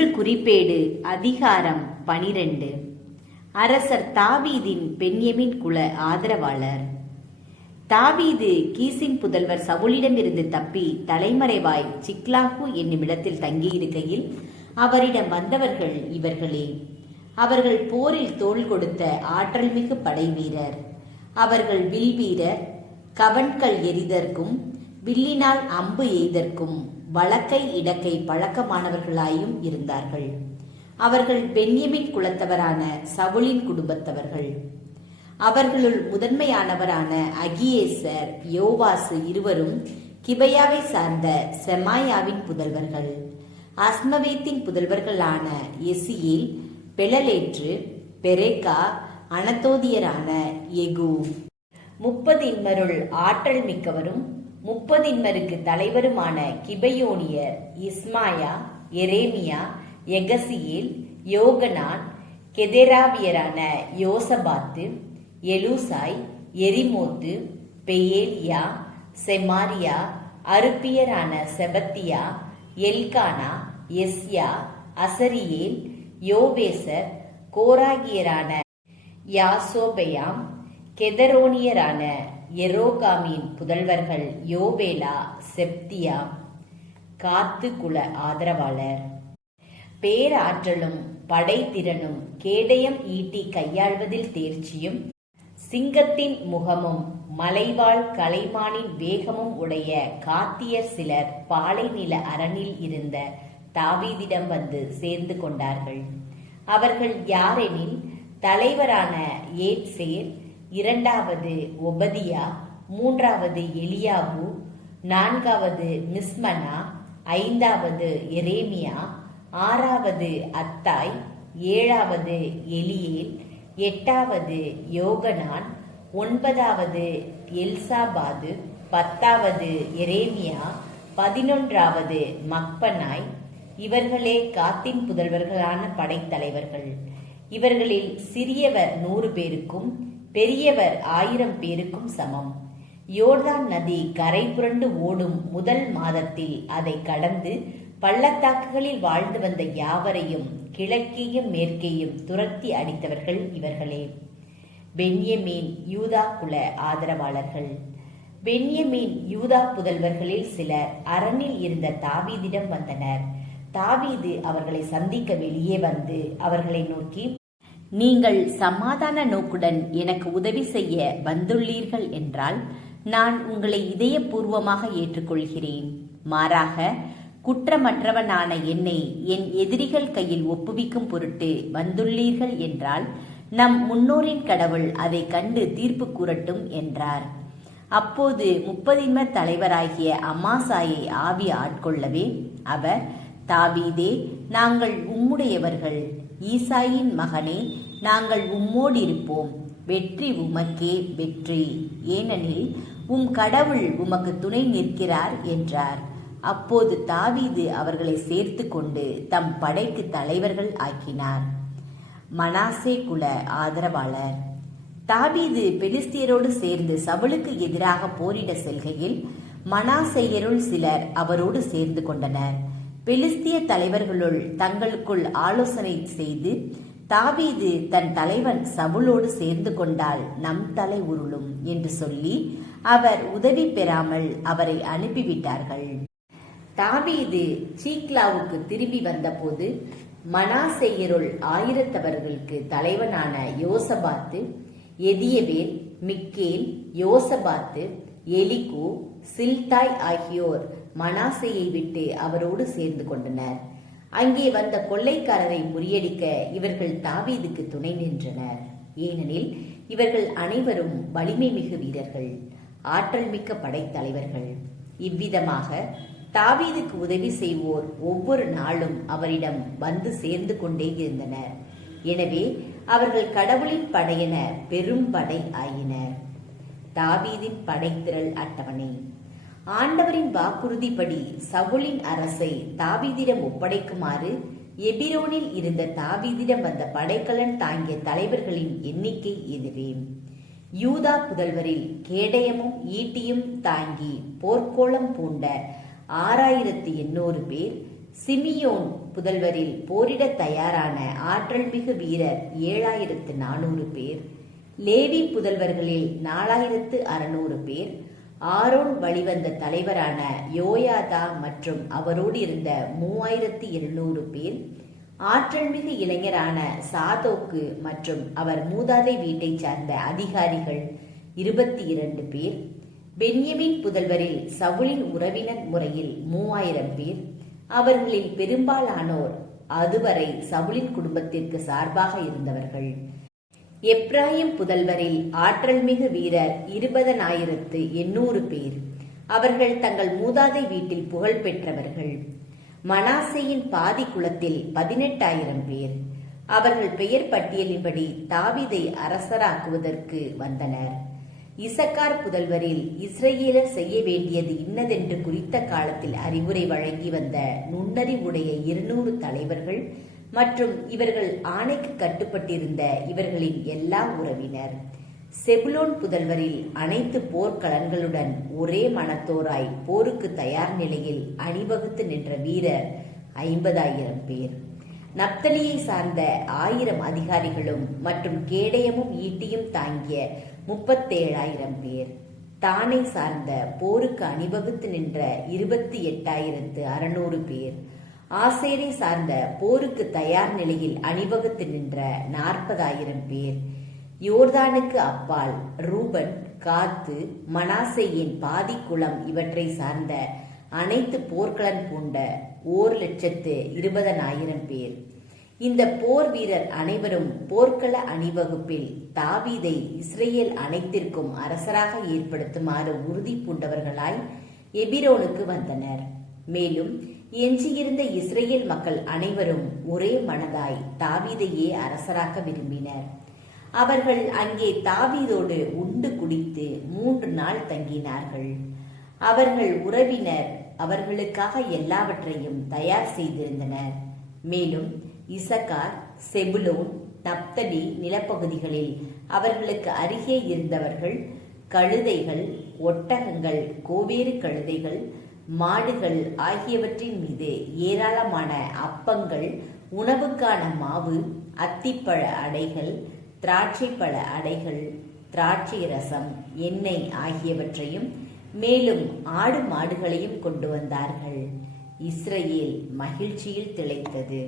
ஒன்று குறிப்பேடு அதிகாரம் 12. அரசர் தாவீதின் பென்யமீன் குல ஆதரவாளர். தாவீது கீசின் புதல்வர் சவுலிடமிருந்து தப்பி தலைமறைவாய் சிக்லாகு என்னுமிடத்தில் தங்கியிருக்கையில் அவரிடம் வந்தவர்கள் இவர்களே. அவர்கள் போரில் தோள் கொடுத்த ஆற்றல் மிகு படை வீரர். அவர்கள் வில்வீரர், கவன்கள் எறிதற்கும் வில்லினால் அம்பு எய்தற்கும் வலக்கை இடக்கை பழக்கமானவர்களாயும் இருந்தார்கள். அவர்கள் பென்யமீன் குலத்தவரான சவுலின் குடும்பத்தவர்கள். அவர்களுள் முதன்மையானவரான அகியேசர், யோவாசு இருவரும் கிபையாவை சார்ந்த செமாயாவின் புதல்வர்கள். அஸ்மவேத்தின் புதல்வர்களான எசியேல், பெலலேற்று, பெரேக்கா, அனதோதியரான எகு. 30 ஆற்றல் மிக்கவரும் 30 தலைவருமான கிபையோனியர் இஸ்மாயா, எரேமியா, எகசியேல், யோகனான், கெதேராவியரான யோசபாத்து, எலூசாய், எரிமோத்து, பெயேலியா, செமாரியா, அருப்பியரான செபத்தியா, எல்கானா, எஸ்யா, அசரியேல், யோவேசர், கோராகியரான யாசோபெயாம், கெதரோனியரான எரோகாமின் புதல்வர்கள் யோவேலா, செப்தியா. காத்து குல ஆதரவாளர். பேராற்றலும் படைத்திறனும் கேடயம் ஈட்டி கையாள்வதில் தேர்ச்சியும் சிங்கத்தின் முகமும் மலைவாழ் கலைமானின் வேகமும் உடைய காத்தியர் சிலர் பாலை நில அரணில் இருந்த தாவீதிடம் வந்து சேர்ந்து கொண்டார்கள். அவர்கள் யாரெனில், தலைவரான ஏத்சேர், 2வது ஒபதியா, 3வது எலியாபு, 4வது மிஸ்மனா, 5வது எரேமியா, 6வது அத்தாய், 7வது எலியேல், 8வது யோகனான், 9வது எல்சாபாது, 10வது எரேமியா, 11வது மக்பனாய். இவர்களே காத்தின் புதல்வர்களான படைத்தலைவர்கள். இவர்களில் சிறியவர் 100 பேருக்கும் பெரியவர் 1000 பேருக்கும் சமம். யோர்தான் நதி கரை புரண்டு ஓடும் முதல் மாதத்தில் அதை கடந்து பள்ளத்தாக்குகளில் வாழ்ந்து வந்த யாவரையும் கிழக்கேயும் மேற்கேயும் துரத்தி அடித்தவர்கள் இவர்களே. பென்யமீன் யூதா குல ஆதரவாளர்கள். பென்யமீன் யூதா புதல்வர்களில் சிலர் அரணில் இருந்த தாவீதிடம் வந்தனர். தாவீது அவர்களை சந்திக்க வெளியே வந்து அவர்களை நோக்கி, நீங்கள் சமாதான நோக்குடன் எனக்கு உதவி செய்ய வந்துள்ளீர்கள் என்றால் நான் உங்களை இதயபூர்வமாக ஏற்றுக்கொள்கிறேன். மாறாக குற்றமற்றவனான என்னை என் எதிரிகள் கையில் ஒப்புவிக்கும் பொருட்டு வந்துள்ளீர்கள் என்றால் நம் முன்னோரின் கடவுள் அதை கண்டு தீர்ப்பு கூறட்டும் என்றார். அப்போது 30 தலைவராகிய அமாசாயை ஆவி ஆட்கொள்ளவே அவர், தாவீதே, நாங்கள் உம்முடையவர்கள். ஈசாயின் மகனே, நாங்கள் உம்மோடிருப்போம். வெற்றி உமக்கே வெற்றி, ஏனெனில் உம் கடவுள் உமக்கு துணை நிற்கிறார் என்றார். அப்போது தாவீது அவர்களை சேர்த்து கொண்டு தம் படைக்கு தலைவர்கள் ஆக்கினார். மனாசே குல ஆதரவாளர். தாவீது பெலிஸ்தியரோடு சேர்ந்து சவுலுக்கு எதிராக போரிட செல்கையில் மனாசேயருள் சிலர் அவரோடு சேர்ந்து கொண்டனர். பெலிஸ்திய தலைவர்களுள் தங்களுக்குள் ஆலோசனை செய்து, தாவீது தன் தலைவன் சவுலோடு சேர்ந்து கொண்டால் நம் தலை உருளும் என்று சொல்லி அவர் உதவி பெறாமல் அவரை அனுப்பிவிட்டார்கள். தாவீது சீக்லாவுக்கு திரும்பி வந்தபோது மனாசேயருள் 1000 தலைவனான யோசபாத்து, எதியவேல், மிக்கேல், யோசபாத்து, எலிகு, சில்தாய் ஆகியோர் மனாசேயை விட்டு அவரோடு சேர்ந்து கொண்டனர். அங்கே வந்த கொள்ளைக்காரரை முறியடிக்க இவர்கள் தாவீதுக்கு துணை நின்றனர். ஏனெனில் இவர்கள் அனைவரும் வலிமை மிகு வீரர்கள், ஆற்றல் மிக்க படைத்தலைவர்கள். இவ்விதமாக தாவீதுக்கு உதவி செய்வோர் ஒவ்வொரு நாளும் அவரிடம் வந்து சேர்ந்து கொண்டே இருந்தனர். எனவே அவர்கள் கடவுளின் படையென பெரும் படை ஆயினர். தாவீதின் படைத்திரள் அட்டவணை. ஆண்டவரின் வாக்குறுதிப்படி சவுலின் அரசை தாவீதிடம் ஒப்படைக்குமாறு எபிரோனில் இருந்த தாவீதிடம் வந்த படைக்கலன் தாங்கிய தலைவர்களின் எண்ணிக்கை இதுவே. யூதா புதல்வரில் கேடயமும் ஈட்டியும் தாங்கி போர்க்கோளம் பூண்ட 6800 பேர், சிமியோன் புதல்வரில் போரிட தயாரான ஆற்றல்மிகு வீரர் 7400 பேர். லேவி புதல்வர்களில் 4600 பேர். ஆரோன் வழிவந்த தலைவரான யோயாதா மற்றும் அவரோடு இருந்த 3200 பேர். ஆற்றல்மிகு இளைஞரான சாதோக்கு மற்றும் அவர் மூதாதை வீட்டை சார்ந்த அதிகாரிகள் 22 பேர். பென்யமின் புதல்வரில் சவுலின் உறவினர் முறையில் 3000 பேர். அவர்களில் பெரும்பாலானோர் அதுவரை சவுலின் குடும்பத்திற்கு சார்பாக இருந்தவர்கள். எப்ராயிம் புதல்வரில் ஆற்றல்மிகு வீரர் 20800 பேர். அவர்கள் தங்கள் மூதாதை வீட்டில் புகழ் பெற்றவர்கள். மனாசேயின் பாதி குலத்தில் 18000 பேர். அவர்கள் பெயர் பட்டியலின்படி தாவீதை அரசராக்குவதற்கு வந்தனர். இசக்கார் புதல்வரில் இஸ்ரவேலர் செய்ய வேண்டியது இன்னதென்று குறித்த காலத்தில் அறிவுரை வழங்கி வந்த நுண்ணறிவுடைய 200 தலைவர்கள் மற்றும் இவர்கள் ஆணைக்கு கட்டுப்பட்டிருந்த இவர்களின் எல்லா உறவினர். செபுலோன் புதல்வரில் அனைத்து போர்க்களங்களுடன் ஒரே மனத்தோராய் போருக்கு தயார் நிலையில் அணிவகுத்து நின்ற வீரர் 50000 பேர். நப்தலியை சார்ந்த 1000 அதிகாரிகளும் மற்றும் கேடயமும் ஈட்டியும் தாங்கிய 37000 பேர். தானை சார்ந்த போருக்கு அணிவகுத்து நின்ற 28600 பேர். ஆசேரை சார்ந்த போருக்கு தயார் நிலையில் அணிவகுத்து நின்ற 40000 பேர். யோர்தானுக்கு அப்பால் ரூபன், காத்து, மனாசேயின் பாதி குலம் இவற்றை சார்ந்த அனைத்து போர்க்களம் பூண்ட 1,20,000 பேர். இந்த போர் வீரர் அனைவரும் போர்க்கள அணிவகுப்பில் தாவீதை இஸ்ரேல் அனைத்திற்கும் அரசராக ஏற்படுத்துமாறு உறுதி பூண்டவர்களாய் எபிரோனுக்கு வந்தனர். மேலும் எஞ்சியிருந்த இஸ்ரேல் மக்கள் அனைவரும் ஒரே மனதாய் தாவீதையே அரசராக்க விரும்பினர். அவர்கள் அங்கே தாவீதோடு உண்டு குடித்து 3 நாள் தங்கினார்கள். அவர்கள் உறவினர் அவர்களுக்காக எல்லாவற்றையும் தயார் செய்திருந்தனர். மேலும் இசக்கார், செபுலோன், நப்தலி நிலப்பகுதிகளில் அவர்களுக்கு அருகே இருந்தவர்கள் கழுதைகள், ஒட்டகங்கள், கோவேறு கழுதைகள், மாடுகள் ஆகியவற்றின் மீது ஏராளமான அப்பங்கள், உணவுக்கான மாவு, அத்திப்பழ அடைகள், திராட்சைப்பழ அடைகள், திராட்சை ரசம், எண்ணெய் ஆகியவற்றையும் மேலும் ஆடு மாடுகளையும் கொண்டு வந்தார்கள். இஸ்ரவேல் மகிழ்ச்சியில் திளைத்தது.